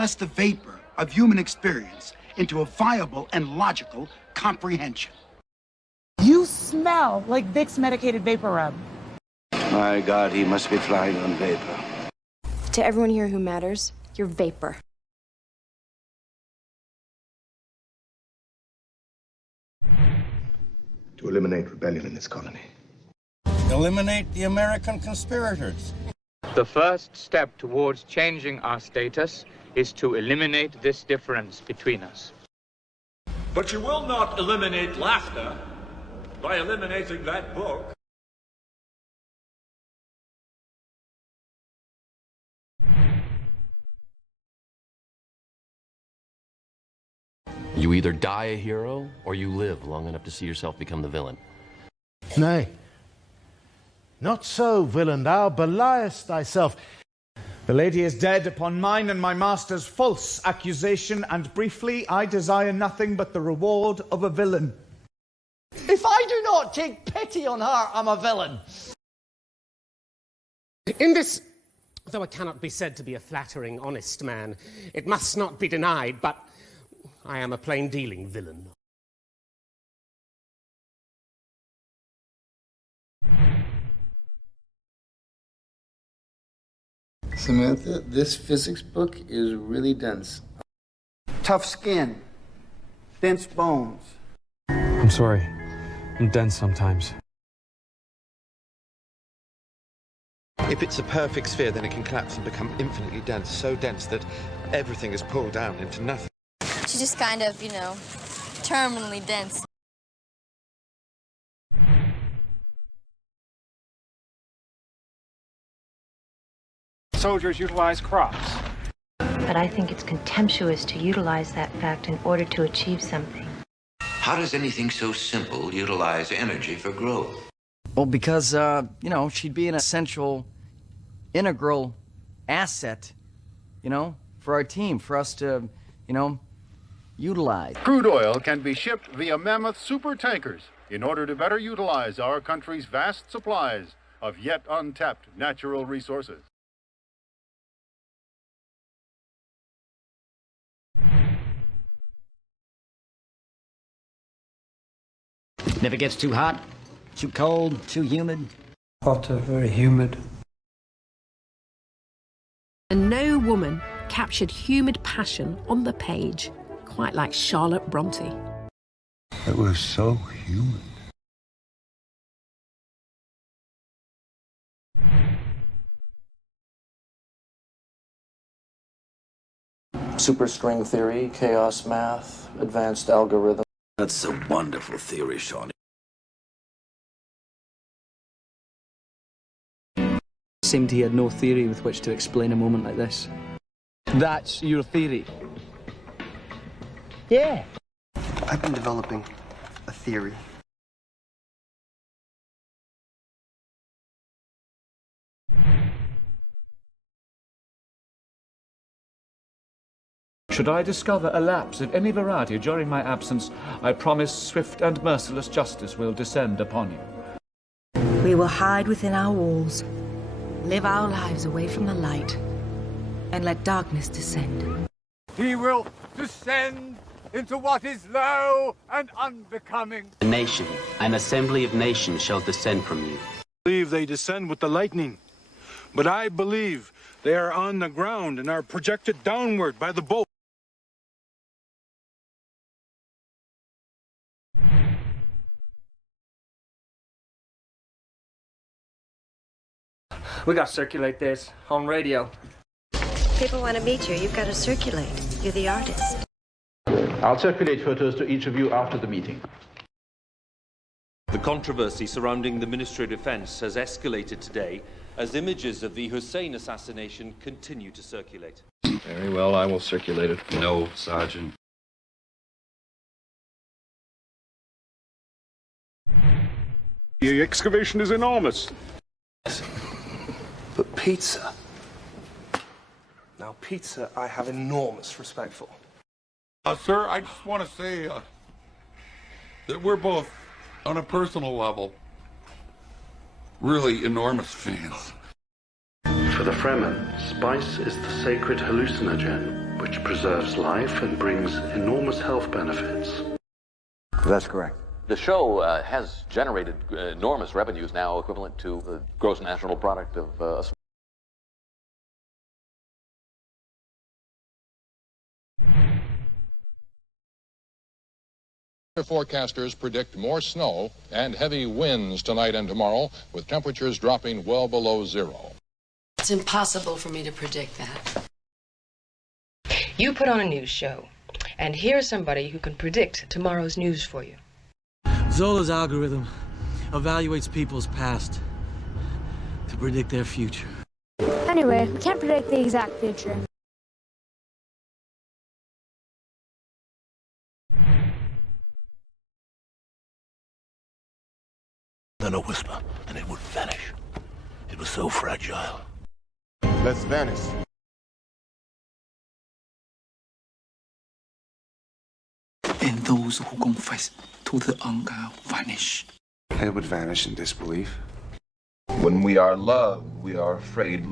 That's the vapor of human experience into a viable and logical comprehension. You smell like Vicks medicated vapor rub. My God, he must be flying on vapor. To everyone here who matters, you're vapor. To eliminate rebellion in this colony. Eliminate the American conspirators. The first step towards changing our status is to eliminate this difference between us. But you will not eliminate laughter by eliminating that book. You either die a hero, or you live long enough to see yourself become the villain. Nay, not so, villain, thou beliest thyself. The lady is dead upon mine and my master's false accusation, and briefly, I desire nothing but the reward of a villain. If I do not take pity on her, I'm a villain. In this, though I cannot be said to be a flattering, honest man, it must not be denied, but I am a plain-dealing villain. Samantha, this physics book is really dense. Tough skin, dense bones. I'm sorry. I'm dense sometimes. If it's a perfect sphere, then it can collapse and become infinitely dense, so dense that everything is pulled down into nothing. She's just kind of, you know, terminally dense. Soldiers utilize crops. But I think it's contemptuous to utilize that fact in order to achieve something. How does anything so simple utilize energy for growth? Well, because, you know, she'd be an essential, integral asset, you know, for our team, for us to, you know, utilize. Crude oil can be shipped via mammoth super tankers in order to better utilize our country's vast supplies of yet untapped natural resources. Never gets too hot, too cold, too humid. Hotter, very humid. And no woman captured humid passion on the page quite like Charlotte Bronte. It was so humid. Superstring theory, chaos math, advanced algorithm. That's a wonderful theory, Sean. Seemed he had no theory with which to explain a moment like this. That's your theory? Yeah. I've been developing a theory. Should I discover a lapse of any variety during my absence, I promise swift and merciless justice will descend upon you. We will hide within our walls, live our lives away from the light, and let darkness descend. He will descend into what is low and unbecoming. A nation, an assembly of nations shall descend from you. I believe they descend with the lightning, but I believe they are on the ground and are projected downward by the bolt. We got to circulate this on radio. People want to meet you. You've got to circulate. You're the artist. I'll circulate photos to each of you after the meeting. The controversy surrounding the Ministry of Defence has escalated today as images of the Hussein assassination continue to circulate. Very well, I will circulate it. No, Sergeant. The excavation is enormous. But pizza. Now, pizza, I have enormous respect for. Sir, I just want to say that we're both, on a personal level, really enormous fans. For the Fremen, spice is the sacred hallucinogen. which preserves life and brings enormous health benefits. That's correct. The show has generated enormous revenues now equivalent to the gross national product of Forecasters predict more snow and heavy winds tonight and tomorrow, with temperatures dropping well below zero. It's impossible for me to predict that. You put on a news show, and here's somebody who can predict tomorrow's news for you. Zola's algorithm evaluates people's past to predict their future. Anyway, we can't predict the exact future. Then a whisper, and it would vanish. It was so fragile. Let's vanish. And those who confess to the anger vanish. It would vanish in disbelief. When we are loved, we are afraid